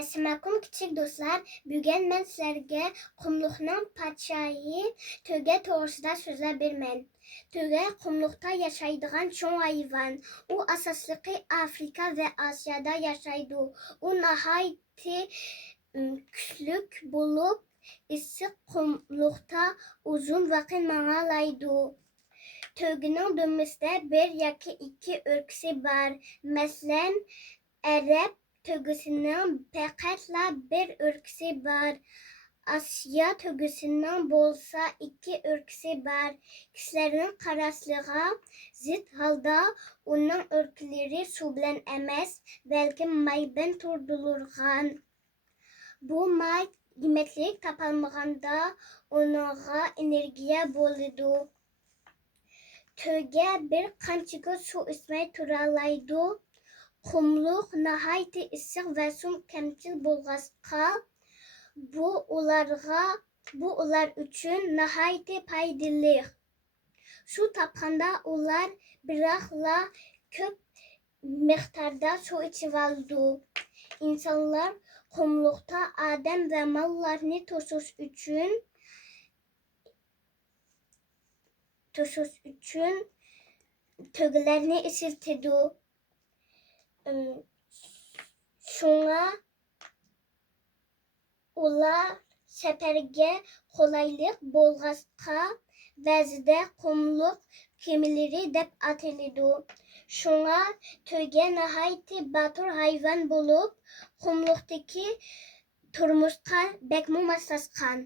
Assalamualaikum kichik do'stlar. Bugun men sizlarga qumluqning podshohi tuga to'g'risida so'zlab beraman. Tuga qumluqda yashaydigan cho'ng hayvon. U asosliqi Afrika va Osiyoda yashaydi. U nihoyatda kuchlik bo'lib, issiq qumluqda uzun vaqt mang'alaydi. Tugining dumisida bir yoki ikki o'rkisi bor. Masalan, Arab tugisining faqatla bir o'rkisi bor. Osiyo tugisining bo'lsa ikki o'rkisi bor. Kishilarning qarashlariga zid holda uning o'rklari suv bilan emas, balki may bilan to'ldirilgan. Bu may yemaklik topolmaganda uningga energiya bo'ladi. Tuga bir qanchaga suv ichmay turolmaydi. Qumluq nihoyatda issiq va suv kamchil bo'lg'achqa bu ular uchun nihoyatda foydali. Suv topganda ular biroqla ko'p miqdorda suv ichib oladi. İnsanlar qumluqda odam va mollarni to'sish uchun tugalarni ishlatadi. Şuna ular safarga qulaylik bo'lg'achqa ba'zida qumluq kemaları deb ataladi. Şuna tuga nihoyatda botir hayvon bo'lib, qumluqdagi turmushga bakmo moslashgan.